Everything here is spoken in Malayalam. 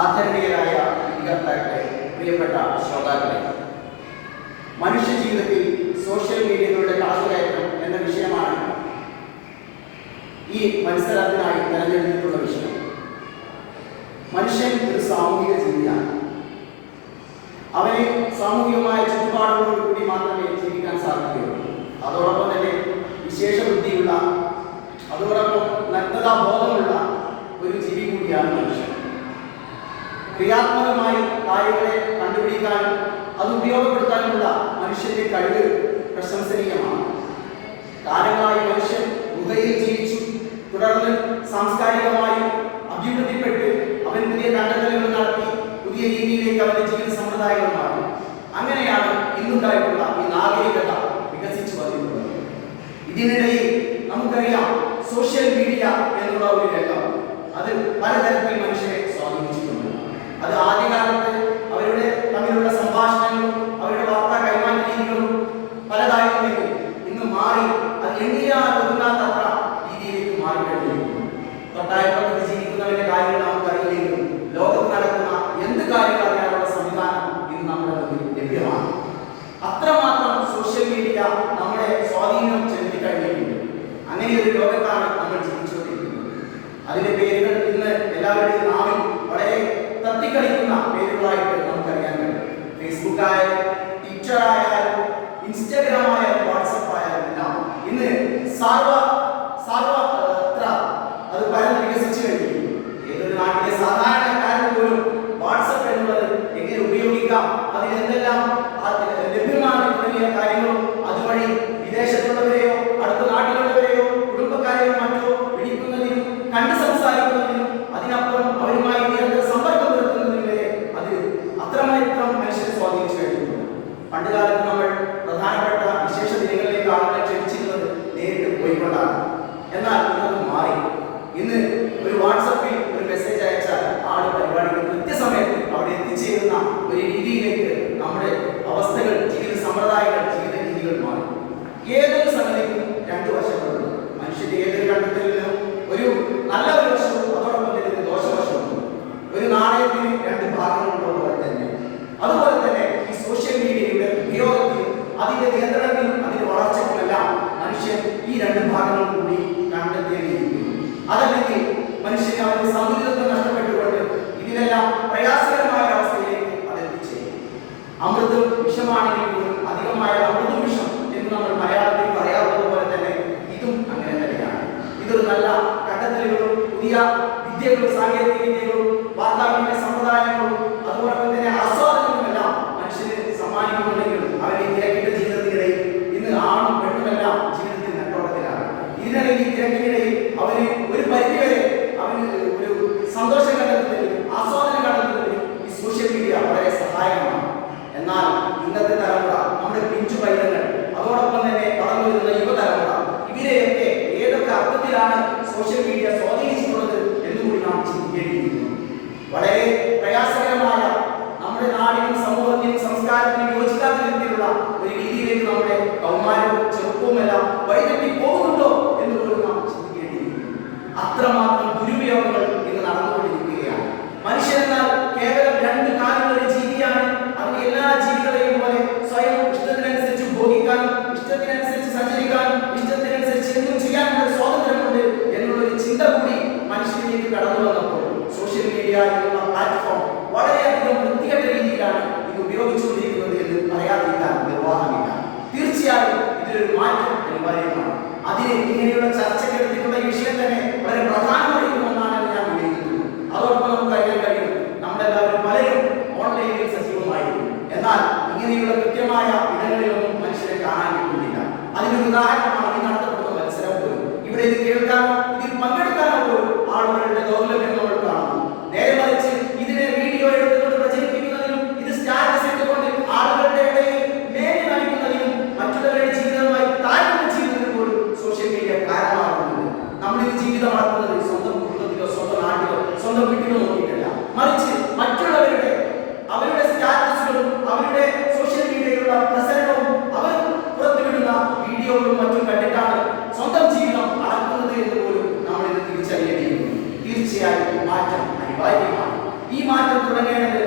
ആദരണീയരായ വിധികർത്താക്കളെ, പ്രിയപ്പെട്ട ശ്രോതാക്കളെ, മനുഷ്യ ജീവിതത്തിൽ സോഷ്യൽ മീഡിയകളുടെ കടന്നുകയറ്റം എന്ന വിഷയമാണ് ഈ മത്സരത്തിനായി തെരഞ്ഞെടുത്തിട്ടുള്ള വിഷയം. മനുഷ്യൻ ഒരു സാമൂഹിക ജീവിയാണ്. അവന് സാമൂഹികമായ ചുറ്റുപാടുകളോടുകൂടി മാത്രമേ ജീവിക്കാൻ സാധിക്കുകയുള്ളൂ. അതോടൊപ്പം തന്നെ വിശേഷ ബുദ്ധിയുള്ള, അതോടൊപ്പം നഗ്നതാബോധമുള്ള ഒരു ജീവി കൂടിയാണ് മനുഷ്യൻ. ക്രിയാത്മകമായി കാര്യങ്ങളെ കണ്ടുപിടിക്കാനും അത് ഉപയോഗപ്പെടുത്താനുമുള്ള മനുഷ്യന്റെ കഴിവ് പ്രശംസനീയമാണ്. കാലങ്ങളായി മനുഷ്യൻ ഗുഹയിൽ ജീവിച്ചു. തുടർന്ന് സാംസ്കാരികമായി അഭിവൃദ്ധിപ്പെട്ട് അവൻ പുതിയ കണ്ടെത്തലുകൾ നടത്തി പുതിയ രീതിയിലേക്ക് അവന്റെ ജീവിത സമ്പ്രദായങ്ങൾ മാറി. അങ്ങനെയാണ് ഇന്നുണ്ടായിട്ടുള്ള ഈ നാഗരികത വികസിച്ചു വന്നിട്ടുള്ളത്. ഇതിനിടയിൽ നമുക്കറിയാം, സോഷ്യൽ മീഡിയ എന്നുള്ള ഒരു രംഗം അത് പലതരത്തിൽ മനുഷ്യരെ സ്വാധീനിച്ചിട്ടുണ്ട്. അത് ആദ്യകാലത്ത് അവരുടെ തമ്മിലുള്ള സംഭാഷണങ്ങളും അവരുടെ വാർത്താ കൈമാറ്റ രീതികളും പലതായിരുന്നെങ്കിൽ ഇന്ന് മാറി അത് എണ്ണിയാൽ ഒതുങ്ങാത്തത്ര രീതിയിലേക്ക് മാറിക്കഴിഞ്ഞിരിക്കുന്നു. തൊട്ടായപ്പുറത്ത് ജീവിക്കുന്നവരുടെ കാര്യങ്ങൾ നമുക്കറിയില്ലെങ്കിലും ലോകത്ത് നടക്കുന്ന എന്ത് കാര്യങ്ങൾ അറിയാനുള്ള സംവിധാനം ഇന്ന് നമ്മുടെ മുന്നിൽ ലഭ്യമാണ്. അത്രമാത്രം സോഷ്യൽ മീഡിയ നമ്മളെ സ്വാധീനം ചെലുത്തി കഴിഞ്ഞിട്ടുണ്ട്. അങ്ങനെ ഒരു ലോകത്താണ് നമ്മൾ ജീവിച്ചുകൊണ്ടിരിക്കുന്നത്. അതിന്റെ പേരുകൾ ഇന്ന് എല്ലാവരുടെയും നാവിൽ വളരെ തട്ടിക്കളിക്കുന്ന പേരുകളായിട്ട് നമുക്കറിയാൻ കഴിയും. ഫേസ്ബുക്ക് ആയാലും, ട്വിറ്റർ ആയാലും, ഇൻസ്റ്റാഗ്രാം ആയാലും, വാട്സപ്പ് ആയാലും എല്ലാം ഇന്ന് അത് പരന്ന് വികസിച്ചു കഴിഞ്ഞിരിക്കുന്നു. ഏതൊരു നാട്ടിലെ സാധാരണക്കാരന് പോലും വാട്സപ്പ് എന്നുള്ളത് എങ്ങനെ ഉപയോഗിക്കാം, അതിലെന്തെല്ലാം ലഭ്യമാണ് തുടങ്ങിയ കാര്യങ്ങളും അതുവഴി വിദേശത്തുള്ളവരെയോ അടുത്ത നാട്ടിലുള്ളവരെയോ കുടുംബക്കാരെയോ മറ്റോ വിളിക്കുന്നതിനും കണ്ട് സംസാരിക്കുന്നതിനും അതിനപ്പുറം അവരുമായി നിരന്തര സമ്പർക്കം പുലർത്തുന്നതിനും വരെ അത് അത്രമാത്രം മനുഷ്യരെ സ്വാധീനിച്ചു കഴിഞ്ഞിട്ടുണ്ട്. പണ്ടുകാലത്ത് നമ്മൾ പ്രധാനപ്പെട്ട വിശേഷ ദിനങ്ങളിലേക്ക് ആളുകളെ ക്ഷണിച്ചിരുന്നത് നേരിട്ട് പോയിക്കൊണ്ടാണ്. എന്നാൽ ഇന്നത് മാറി. ഇന്ന് ഒരു വാട്സപ്പിൽ ഒരു മെസ്സേജ് അയച്ചാൽ ആള് പരിപാടികൾ കൃത്യസമയത്ത് അവിടെ എത്തിച്ചേരുന്ന ഒരു രീതിയിലേക്ക് നമ്മുടെ അവസ്ഥകൾ, ജീവിത സമ്പ്രദായങ്ങൾ, ജീവിത രീതികൾ മാറി. ഏതൊരു സംഗതിക്കും രണ്ടു വശങ്ങളുണ്ട്. മനുഷ്യന്റെ ഏതൊരു കണ്ടെത്തലിനും ഒരു നല്ല ഒരു വശവും അതോടൊപ്പം തന്നെ ഒരു ദോഷവശവും. ഒരു നാണയത്തിന് രണ്ട് ഭാഗങ്ങളുള്ളതുപോലെ തന്നെ അതുപോലെ തന്നെ ഈ സോഷ്യൽ മീഡിയയുടെ ഉപയോഗത്തിനും അതിന്റെ നിയന്ത്രണത്തിനും അതിന്റെ വളർച്ചയ്ക്കുമെല്ലാം മനുഷ്യൻ ഈ രണ്ട് ഭാഗങ്ങളും കൂടി കണ്ടെത്തേണ്ടിയിരിക്കുന്നു. അതല്ലെങ്കിൽ മനുഷ്യന് അവന്റെ സന്തുലിതത്വം നഷ്ടപ്പെട്ടുകൊണ്ട് ഇതിനെല്ലാം പ്രയാസകരമായ അവസ്ഥയിലേക്ക് അതെത്തിച്ചേരും. അമൃതും വിഷമാണെങ്കിൽ പോലും അധികമായ അമൃതും വിഷം എന്ന് നമ്മൾ മലയാളത്തിൽ പറയാറുള്ളത് പോലെ തന്നെ ഇതും അങ്ങനെ തന്നെയാണ്. ഇതൊരു നല്ല കണ്ടെത്തലുകളും പുതിയ വിദ്യകളും സാങ്കേതിക വിദ്യകളും വാർത്താവിനിമയ സമ്പ്രദായങ്ങളും അതോടൊപ്പം തന്നെ ആസ്വാദനങ്ങളുമെല്ലാം മനുഷ്യന് സമ്മാനിക്കുന്നുണ്ടെങ്കിലും അവരുടെ തിരക്കിന്റെ ജീവിതത്തിനിടയിൽ ഇന്ന് ആണും പെണ്ണുമെല്ലാം ജീവിതത്തിൽ നെട്ടോട്ടത്തിലാണ്. ഇതിനിടയിൽ ഈ തിരക്കിനിടയിൽ അവന് ഒരു പരിധിവരെ അവന് ഒരു സന്തോഷം കണ്ടെത്തുന്നതിനും ആസ്വാദനം കണ്ടെത്തുന്നതിനും ഈ സോഷ്യൽ മീഡിയ വളരെ സഹായകമാണ്. എന്നാൽ ഇന്നത്തെ തലമുറ, നമ്മുടെ പിഞ്ചു പൈതങ്ങൾ, അതോടൊപ്പം തന്നെ വളർന്നു വരുന്ന യുവതലമുറ, ഇവരെയൊക്കെ ഏതൊക്കെ അർത്ഥത്തിലാണ് സോഷ്യൽ മീഡിയ സ്വാധീനിച്ചിട്ടുള്ളത് എന്നുകൂടി നാം ചിന്തിക്കേണ്ടിയിരിക്കുന്നു. വളരെ പ്രയാസകരമായ, നമ്മുടെ നാടിനും സമൂഹത്തിനും സംസ്കാരത്തിനും യോജിക്കാത്ത രീതിയിലുള്ള ഒരു രീതിയിലേക്ക് നമ്മുടെ കൗമാരവും ചെറുപ്പവും എല്ലാം വഴിതെറ്റി പോകുന്നുണ്ടോ എന്ന് പോലും നാം ചിന്തിക്കേണ്ടിയിരിക്കുന്നു. അത്രമാത്രം ദുരുപയോഗങ്ങൾ ഇന്ന് നടന്നുകൊണ്ടിരിക്കുകയാണ്. മനുഷ്യനെന്നാൽ കേവലം രണ്ട് കാലുകളുടെ ജീവിയാണ്. അതിന് എല്ലാ ജീവികളെയും പോലെ സ്വയം ഇഷ്ടത്തിനനുസരിച്ച് ഭോഗിക്കാനും ഇഷ്ടത്തിനനുസരിച്ച് സഞ്ചരിക്കാനും ഇഷ്ടത്തിനനുസരിച്ച് എന്തും ചെയ്യാനുള്ള സ്വാതന്ത്ര്യമുണ്ട് എന്നുള്ളൊരു ചിന്ത കൂടി മനുഷ്യനിലേക്ക് കടന്നു വന്നപ്പോൾ സോഷ്യൽ മീഡിയ എന്നുള്ള പ്ലാറ്റ്ഫോം വളരെയധികം വൃത്തികെട്ട രീതിയിലാണ് ഇത് ഉപയോഗിച്ചുകൊണ്ടിരിക്കുന്നത് എന്ന് പറയാതിരിക്കാൻ നിർവാഹമില്ല. തീർച്ചയായും ഇതിലൊരു മാറ്റം അനിവാര്യമാണ്. അതിന് ഇങ്ങനെയുള്ള ചർച്ചയ്ക്കെടുത്തിട്ടുള്ള ഈ വിഷയം തന്നെ വളരെ പ്രധാനമായിരിക്കുമെന്നാണ് ഞാൻ വിലയിരുത്തുന്നത്. അതോടൊപ്പം നമുക്ക് അറിയാൻ കഴിയും, നമ്മളെല്ലാവരും പലരും ഓൺലൈനിൽ സജീവമായിരിക്കും. എന്നാൽ ഇങ്ങനെയുള്ള കൃത്യമായ ഇടങ്ങളിലൊന്നും മനുഷ്യരെ കാണാൻ കിട്ടുന്നില്ല. അതിനൊരു ഉദാഹരണമാണ് ഈ നടത്തപ്പെടുന്ന മത്സരം പോലും. ഇവിടെ ഇത് കേൾക്കാനോ ഇതിൽ പങ്കെടുക്കാനോ പോലും ആളുകളുടെ ദൗർലഭ്യം നമ്മൾ കാണുന്നു. നേരെ മറിച്ച് ഇതിനെ വീഡിയോ എടുത്തുകൊണ്ട് പ്രചരിപ്പിക്കുന്നതിനും ഇത് സ്റ്റാറ്റസ് ഇട്ടുകൊണ്ട് ആളുകളുടെ ഇടയിൽ മേനി നയിക്കുന്നതിനും മറ്റുള്ളവരുടെ ജീവിതവുമായി താരതമ്യം ചെയ്യുന്നതിനും പോലും സോഷ്യൽ മീഡിയ കാരണമാകുന്നുണ്ട്. നമ്മളിത് ജീവിതമാക്കുന്നത് സ്വന്തം കുടുംബത്തിലോ സ്വന്തം നാട്ടിലോ സ്വന്തം വീട്ടിലോ നോക്കിയിട്ടല്ല, മറിച്ച് മറ്റുള്ളവരുടെ അവരുടെ സ്റ്റാറ്റസുകളും അവരുടെ സോഷ്യൽ മീഡിയയിലുള്ള പ്രസരണവും അവർ പുറത്തുവിടുന്ന വീഡിയോകളും മറ്റും കണ്ടിട്ടാണ് സ്വന്തം ജീവിതം അടക്കുന്നത് എന്ന് പോലും നമ്മളിത് തിരിച്ചറിയേണ്ടിയിരിക്കുന്നു. തീർച്ചയായും മാറ്റം അനിവാര്യമാണ്. ഈ മാറ്റം തുടങ്ങേണ്ടത്